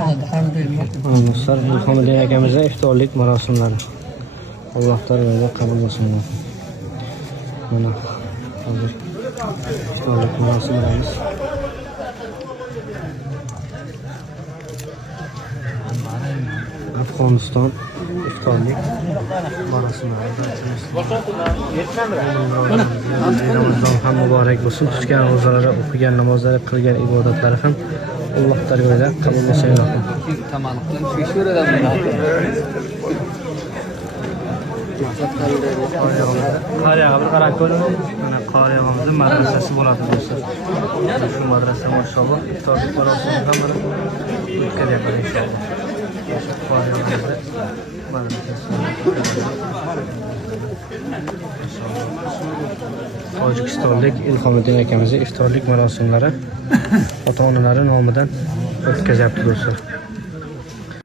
Dostlar, Ilhomiddin akamizning iftorlik marosimlari. Alloh taolodan qabul qilsin. Mana hozir iftorlik marosimlarimiz. Afg'oniston iftorlik marosimlari. Ramazon ham muborak bo'lsin. Tutgan ro'zalari, o'qigan namozlari, qilgan ibodatlari ham Alloh taolodan qabul bo'lsin. Qariyag'a bir qarab ko'ring. Mana qariyag'imizning madrasasi bo'ladi do'stlar. Shu madrasa mashalloh iftorlik marosimi ham mana o'tkazyapti inshaalloh. Tojikistonlik Ilhomiddin akamizning iftorlik marosimlari ota-onalari nomidan o'tkazyapti do'stlar.